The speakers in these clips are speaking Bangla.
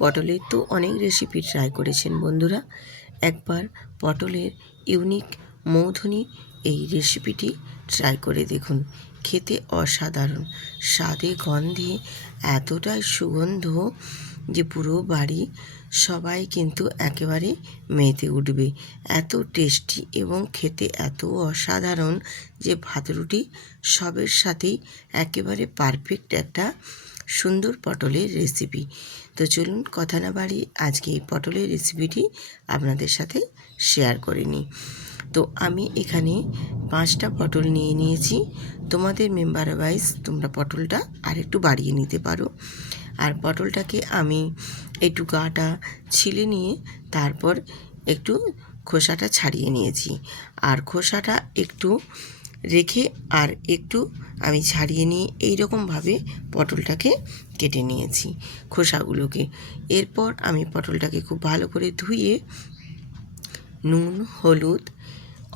পটলের তো অনেক রেসিপি ট্রাই করেছেন বন্ধুরা, একবার পটলের ইউনিক মৌধুনী এই রেসিপিটি ট্রাই করে দেখুন। খেতে অসাধারণ, স্বাদে গন্ধে এতটাই সুগন্ধ যে পুরো বাড়ি সবাই কিন্তু একেবারে মেতে উঠবে। এত টেস্টি এবং খেতে এত অসাধারণ যে ভাত রুটি সবের সাথেই একেবারে পারফেক্ট একটা সুন্দর পটলের রেসিপি। তো চলুন কথা না বাড়িয়ে আজকে এই পটলের রেসিপিটি আপনাদের সাথে শেয়ার করে নিই। তো আমি এখানে 5টা পটল নিয়ে নিয়েছি। তোমাদের মেম্বার ওয়াইজ তোমরা পটলটা আরেকটু বাড়িয়ে নিতে পারো। আর পটলটাকে আমি একটু গাটা ছিলে নিয়ে তারপর একটু খোসাটা ছাড়িয়ে নিয়েছি। আর খোসাটা একটু রেখে আর একটু আমি ছাড়িয়ে নিয়ে এইরকমভাবে পটলটাকে কেটে নিয়েছি খোসাগুলোকে। এরপর আমি পটলটাকে খুব ভালো করে ধুয়ে নুন, হলুদ,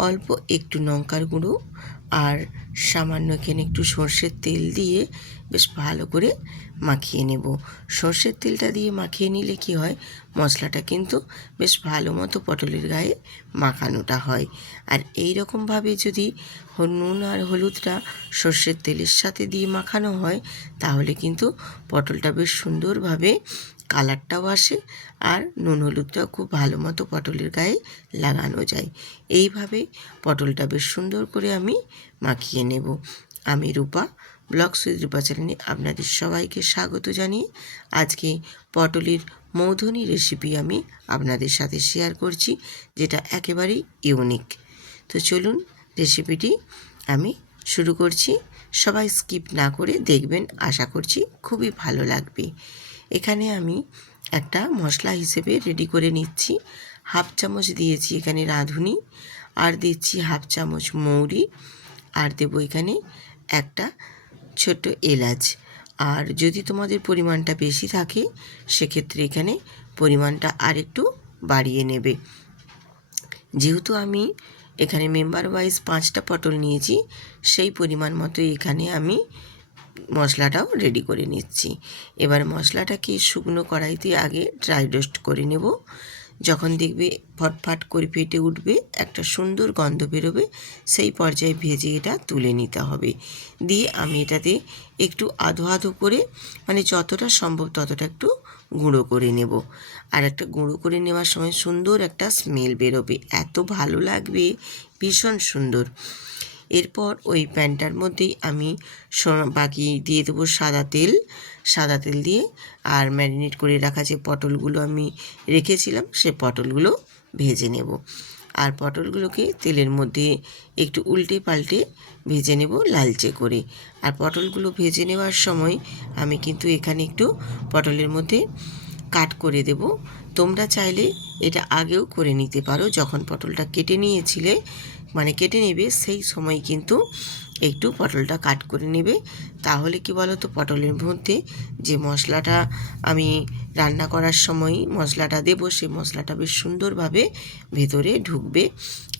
অল্প একটু লঙ্কার গুঁড়ো আর সামান্য এখানে একটু সর্ষের তেল দিয়ে বেশ ভালো করে মাখিয়ে নেব। সর্ষের তেলটা দিয়ে মাখিয়ে নিলে কি হয়, মশলাটা কিন্তু বেশ ভালো মতো পটলের গায়ে মাখানোটা হয়। আর এই রকমভাবে যদি নুন আর হলুদটা সর্ষের তেলের সাথে দিয়ে মাখানো হয় তাহলে কিন্তু পটলটা বেশ সুন্দরভাবে কালারটাও আসে আর নুন হলুদটাও খুব ভালো মতো পটলের গায়ে লাগানো যায়। এইভাবে পটলটা বেশ সুন্দর করে আমি মাখিয়ে নেব। আমি রূপা, ব্লগস উইথ রূপা চ্যানেলে আপনাদের সবাইকে স্বাগত জানিয়ে আজকে পটলের মৌধুনী রেসিপি আমি আপনাদের সাথে শেয়ার করছি, যেটা একেবারেই ইউনিক। তো চলুন রেসিপিটি আমি শুরু করছি। সবাই স্কিপ না করে দেখবেন, আশা করছি খুবই ভালো লাগবে। এখানে আমি একটা মশলা হিসেবে রেডি করে নিচ্ছি। 1/2 চামচ দিয়েছি এখানে রাঁধুনি, আর দিচ্ছি 1/2 চামচ মৌরি, আর দেবো এখানে একটা ছোট্ট এলাচ। আর যদি তোমাদের পরিমাণটা বেশি থাকে সেক্ষেত্রে এখানে পরিমাণটা আরেকটু বাড়িয়ে নেবে। যেহেতু আমি এখানে মেম্বার ওয়াইজ 5টা পটল নিয়েছি, সেই পরিমাণ মতো এখানে আমি মশলাটাও রেডি করে নিচ্ছি। এবার মশলাটাকে শুকনো কড়াইতে আগে ড্রাই রোস্ট করে নেব। যখন দেখবে ফটফট করে ফেটে উঠবে, একটা সুন্দর গন্ধ বেরোবে, সেই পর্যায়ে ভেজে এটা তুলে নিতে হবে। দিয়ে আমি এটাতে একটু আধো আধো করে, মানে যতটা সম্ভব ততটা একটু গুঁড়ো করে নেব। আর একটা গুঁড়ো করে নেওয়ার সময় সুন্দর একটা স্মেল বেরোবে, এত ভালো লাগবে, ভীষণ সুন্দর। এরপর ওই প্যানটার মধ্যেই আমি বাকি দিয়ে দেবো সাদা তেল দিয়ে আর ম্যারিনেট করে রাখা যে পটলগুলো আমি রেখেছিলাম সে পটলগুলো ভেজে নেব। আর পটলগুলোকে তেলের মধ্যে একটু উল্টে পাল্টে ভেজে নেব লালচে করে। আর পটলগুলো ভেজে নেওয়ার সময় আমি কিন্তু এখানে একটু পটলের মধ্যে কাট করে দেব। তোমরা চাইলে এটা আগেও করে নিতে পারো, যখন পটলটা কেটে নিয়েছিলে, মানে কেটে নেবে সেই সময় কিন্তু একটু পটলটা কাট করে নেবে। তাহলে কি বলো তো, পটলের মধ্যে যে মশলাটা আমি রান্না করার সময় মশলাটা দেবো, সেই মশলাটা বেশ সুন্দরভাবে ভেতরে ঢুকবে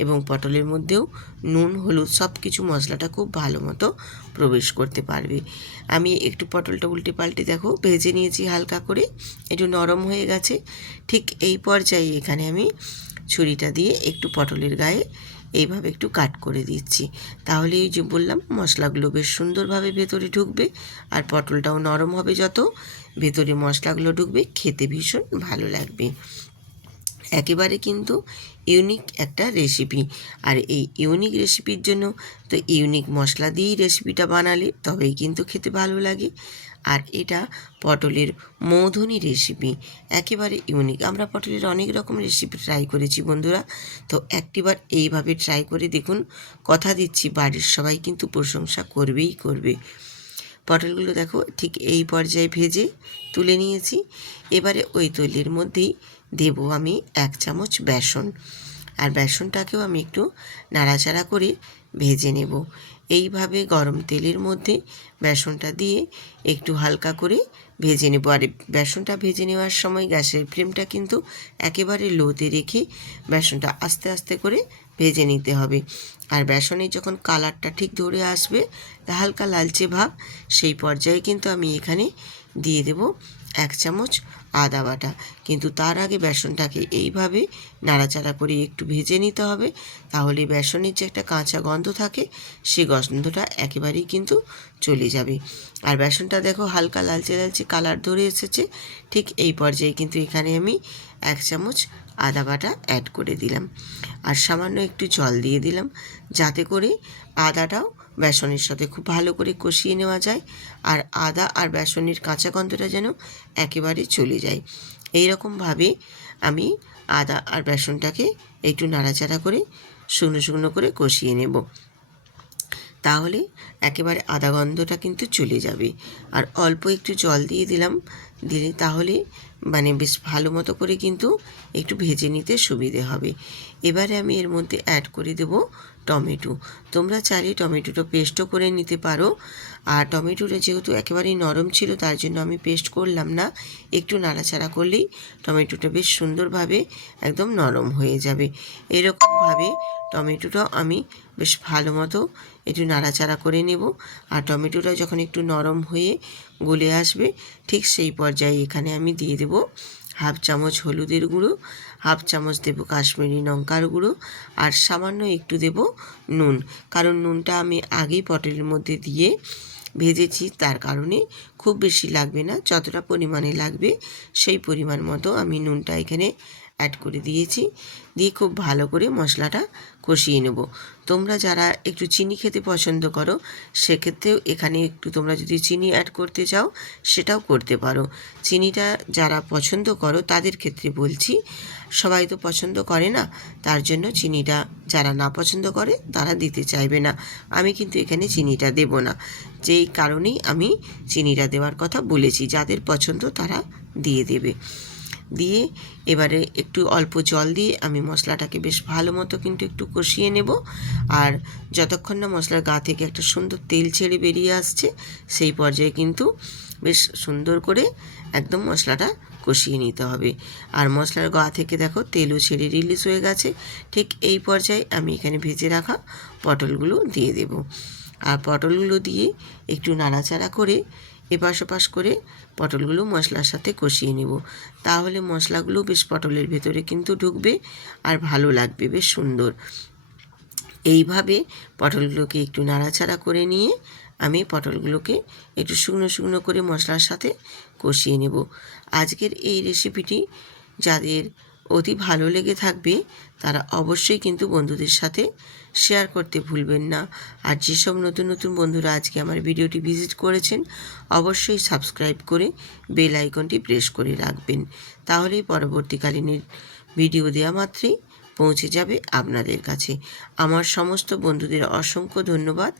এবং পটলের মধ্যেও নুন, হলুদ সব কিছু মশলাটা খুব ভালো মতো প্রবেশ করতে পারবে। আমি একটু পটলটা উল্টে পাল্টে দেখো ভেজে নিয়েছি হালকা করে, একটু নরম হয়ে গেছে। ঠিক এই পর্যায়ে এখানে আমি ছুরিটা দিয়ে একটু পটলের গায়ে এইভাবে একটু কাট করে দিচ্ছি। তাহলে এই যে বললাম, মশলাগুলো বেশ সুন্দরভাবে ভেতরে ঢুকবে আর পটলটাও নরম হবে, যত ভেতরে মশলাগুলো ঢুকবে খেতে ভীষণ ভালো লাগবে। একেবারে কিন্তু ইউনিক একটা রেসিপি। আর এই ইউনিক রেসিপির জন্য তো ইউনিক মশলা দিয়েই রেসিপিটা বানালে তবেই কিন্তু খেতে ভালো লাগে। আর এটা পটলের মৌধুনী রেসিপি, একেবারে ইউনিক। আমরা পটলের অনেক রকম রেসিপি ট্রাই করেছি বন্ধুরা, তো একটিবার এইভাবে ট্রাই করে দেখুন। কথা দিচ্ছি বাড়ির সবাই কিন্তু প্রশংসা করবেই করবে। পটলগুলো দেখো ঠিক এই পর্যায়ে ভেজে তুলে নিয়েছি। এবারে ওই তৈলের মধ্যেই দেব আমি 1 চামচ বেসন, আর বেসনটাকেও আমি একটু নাড়াচাড়া করে ভেজে নেব। এইভাবে গরম তেলের মধ্যে বেসনটা দিয়ে একটু হালকা করে ভেজে নেব। আর বেসনটা ভেজে নেওয়ার সময় গ্যাসের ফ্লেমটা কিন্তু একেবারে লোতে রেখে বেসনটা আস্তে আস্তে করে ভেজে নিতে হবে। আর বেসনের যখন কালারটা ঠিক ধরে আসবে, হালকা লালচে ভাব, সেই পর্যায়ে কিন্তু আমি এখানে দিয়ে দেব 1 চামচ আদা বাটা। কিন্তু তার আগে বেসনটাকে এইভাবে নাড়াচাড়া করে একটু ভেজে নিতে হবে, তাহলে বেসনের যে একটা কাঁচা গন্ধ থাকে সেই গন্ধটা একেবারেই কিন্তু চলে যাবে। আর বেসনটা দেখো হালকা লালচে লালচে কালার ধরে এসেছে, ঠিক এই পর্যায়ে কিন্তু এখানে আমি 1 চামচ আদা বাটা অ্যাড করে দিলাম, আর সামান্য একটু জল দিয়ে দিলাম, যাতে করে আদাটাও বেসনের সাথে খুব ভালো করে কষিয়ে নেওয়া যায়, আর আদা আর বেসনের কাঁচা গন্ধটা যেন একেবারে চলে যায়। এই রকমভাবে আমি আদা আর বেসনটাকে একটু নাড়াচাড়া করে শুকনো শুকনো করে কষিয়ে নেব, তাহলে একেবারে আদা গন্ধটা কিন্তু চলে যাবে। আর অল্প একটু জল দিয়ে দিলাম, দিলে তাহলে বেশ ভালো মতো করে কিন্তু একটু ভেজে নিতে সুবিধে হবে। এবারে আমি এর মধ্যে অ্যাড করে দেব টমেটো। তোমরা চাইলে টমেটোটা পেস্টও করে নিতে পারো, আর টমেটোটা যেহেতু একেবারেই নরম ছিল তার জন্য আমি পেস্ট করলাম না, একটু নাড়াচাড়া করলেই টমেটোটা বেশ সুন্দরভাবে একদম নরম হয়ে যাবে। এরকমভাবে টমেটোটাও আমি বেশ ভালো মতো একটু নাড়াচাড়া করে নেব, আর টমেটোটা যখন একটু নরম হয়ে গলে আসবে ঠিক সেই পর্যায়ে এখানে আমি দিয়ে দেব 1/2 চামচ হলুদের গুঁড়ো, 1/2 চামচ দেব কাশ্মীরি লঙ্কার গুঁড়ো, আর সামান্য একটু দেব নুন। কারণ নুনটা আমি আগেই পটলের মধ্যে দিয়ে ভেজেছি, তার কারণে খুব বেশি লাগবে না, যতটা পরিমাণে লাগবে সেই পরিমাণ মতো আমি নুনটা এখানে অ্যাড করে দিয়েছি। দিয়ে খুব ভালো করে মশলাটা কষিয়ে নেব। তোমরা যারা একটু চিনি খেতে পছন্দ করো সেক্ষেত্রেও এখানে একটু তোমরা যদি চিনি অ্যাড করতে চাও সেটাও করতে পারো। চিনিটা যারা পছন্দ করো তাদের ক্ষেত্রে বলছি, সবাই তো পছন্দ করে না, তার জন্য চিনিটা যারা না পছন্দ করে তারা দিতে চাইবে না। আমি কিন্তু এখানে চিনিটা দেব না, যেই কারণেই আমি চিনিটা দেওয়ার কথা বলেছি, যাদের পছন্দ তারা দিয়ে দেবে। দিয়ে এবারে একটু অল্প জল দিয়ে আমি মশলাটাকে বেশ ভালো মতো কিন্তু একটু কষিয়ে নেব, আর যতক্ষণ না মশলার গা থেকে একটা সুন্দর তেল ছেড়ে বেরিয়ে আসছে সেই পর্যায়ে কিন্তু বেশ সুন্দর করে একদম মশলাটা কষিয়ে নিতে হবে। আর মশলার গা থেকে দেখো তেলও ছেড়ে রিলিজ হয়ে গেছে, ঠিক এই পর্যায়ে আমি এখানে ভেজে রাখা পটলগুলো দিয়ে দেব, আর পটলগুলো দিয়ে একটু নাড়াচাড়া করে এপাশ ওপাশ করে পটলগুলো মশলার সাথে কষিয়ে নেব, তাহলে মশলাগুলো বেশ পটলের ভেতরে কিন্তু ঢুকবে আর ভালো লাগবে, বেশ সুন্দর। এইভাবে পটলগুলোকে একটু নাড়াচাড়া করে নিয়ে আমি পটলগুলোকে একটু শুকনো শুকনো করে মশলার সাথে কষিয়ে নেব। আজকের এই রেসিপিটি যাদের অতি ভালো লেগে থাকবে তারা অবশ্যই কিন্তু বন্ধুদের সাথে শেয়ার করতে ভুলবেন না। আর যেসব নতুন নতুন বন্ধুরা আজকে আমার ভিডিওটি ভিজিট করেছেন অবশ্যই সাবস্ক্রাইব করে বেল আইকনটি প্রেস করে রাখবেন, তাহলেই পরবর্তীকালীনের ভিডিও দেওয়া মাত্রই পৌঁছে যাবে আপনাদের কাছে। আমার সমস্ত বন্ধুদের অসংখ্য ধন্যবাদ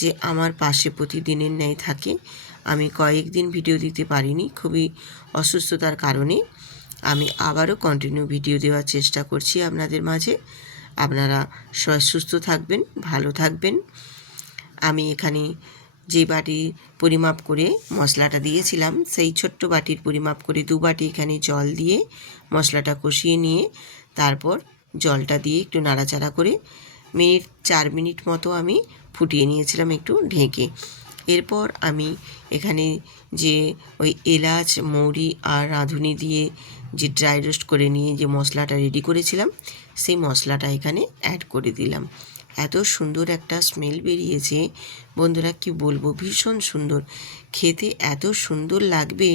যে আমার পাশে প্রতিদিনের ন্যায় থাকে। আমি কয়েকদিন ভিডিও দিতে পারিনি, খুবই অসুস্থতার কারণে। আমি আবারও কন্টিনিউ ভিডিও দেওয়ার চেষ্টা করছি আপনাদের মাঝে। আপনারা সবাই সুস্থ থাকবেন, ভালো থাকবেন। আমি এখানে যে বাটি পরিমাপ করে মশলাটা দিয়েছিলাম সেই ছোট্ট বাটির পরিমাপ করে 2 বাটি এখানে জল দিয়ে মশলাটা কষিয়ে নিয়ে তারপর জলটা দিয়ে একটু নাড়াচাড়া করে 4 মিনিট মতো আমি ফুটিয়ে নিয়েছিলাম একটু ঢেকে। এরপর আমি এখানে যে ওই এলাচ, মৌরি আর রাঁধুনি দিয়ে যে ড্রাই রোস্ট করে নিয়ে যে মশলাটা রেডি করেছিলাম সেই মশলাটা এখানে অ্যাড করে দিলাম। এত সুন্দর একটা স্মেল বেরিয়েছে বন্ধুরা, কি বলবো, ভীষণ সুন্দর খেতে, এত সুন্দর লাগবে,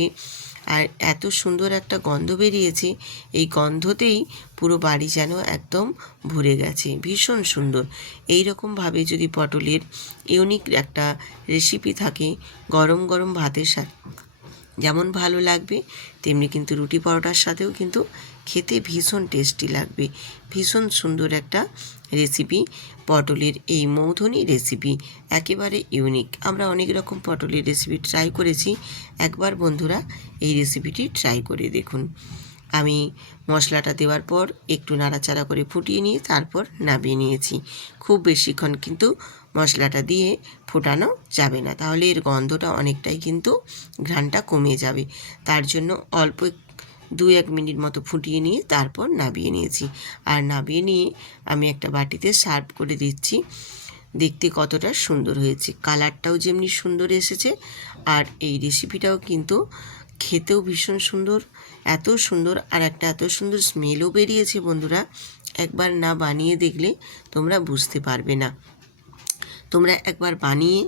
আর এত সুন্দর একটা গন্ধ বেরিয়েছে, এই গন্ধতেই পুরো বাড়ি যেন একদম ভরে গেছে, ভীষণ সুন্দর। এই রকমভাবে যদি পটলের ইউনিক একটা রেসিপি থাকে গরম গরম ভাতের সাথে যেমন ভালো লাগবে তেমনি কিন্তু রুটি পরোটার সাথেও কিন্তু খেতে ভীষণ টেস্টি লাগবে। ভীষণ সুন্দর একটা রেসিপি পটলের এই মৌধনি রেসিপি, একেবারে ইউনিক। আমরা অনেক রকম পটলের রেসিপি ট্রাই করেছি, একবার বন্ধুরা এই রেসিপিটি ট্রাই করে দেখুন। আমি মশলাটা দেওয়ার পর একটু নাড়াচাড়া করে ফুটিয়ে নিয়ে তারপর নামিয়ে নিয়েছি। খুব বেশিক্ষণ কিন্তু মশলাটা দিয়ে ফোটানো যাবে না, তাহলে এর গন্ধটা অনেকটাই কিন্তু ঘ্রাণটা কমে যাবে। তার জন্য অল্প 2-1 মিনিট মতো ফুটিয়ে নিয়ে তারপর নামিয়ে নিয়েছি। আর নামিয়ে নিয়ে আমি একটা বাটিতে সার্ভ করে দিচ্ছি। দেখতে কতটা সুন্দর হয়েছে, কালারটাও যেমনি সুন্দর এসেছে, আর এই রেসিপিটাও কিন্তু খেতেও ভীষণ সুন্দর, এত সুন্দর, আর একটা এত সুন্দর স্মেলও বেরিয়েছে বন্ধুরা। একবার না বানিয়ে দেখলে তোমরা বুঝতে পারবে না। তোমরা একবার বানিয়ে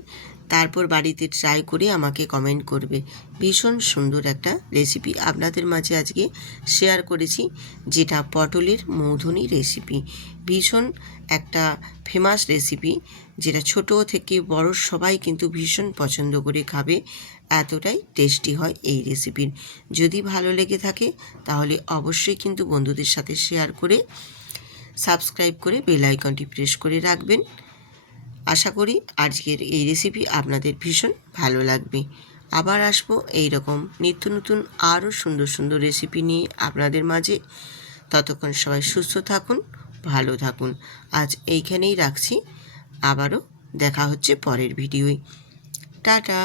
তারপর বাড়িতে ট্রাই করে আমাকে কমেন্ট করবে। ভীষণ সুন্দর একটা রেসিপি আপনাদের মাঝে আজকে শেয়ার করেছি, যেটা পটলের মৌধুনী রেসিপি। ভীষণ একটা ফেমাস রেসিপি, যেটা ছোট থেকে বড় সবাই কিন্তু ভীষণ পছন্দ করে খাবে, এতটাই টেস্টি হয় এই রেসিপির। যদি ভালো লেগে থাকে তাহলে অবশ্যই কিন্তু বন্ধুদের সাথে শেয়ার করে সাবস্ক্রাইব করে বেল আইকনটি প্রেস করে রাখবেন। আশা করি আজকের এই রেসিপি আপনাদের ভীষণ ভালো লাগবে। আবার আসবো এই রকম নিত্য নতুন আরও সুন্দর সুন্দর রেসিপি নিয়ে আপনাদের মাঝে। ততক্ষণ সবাই সুস্থ থাকুন, ভালো থাকুন। আজ এইখানেই রাখছি, আবারও দেখা হচ্ছে পরের ভিডিওয়। টাটা।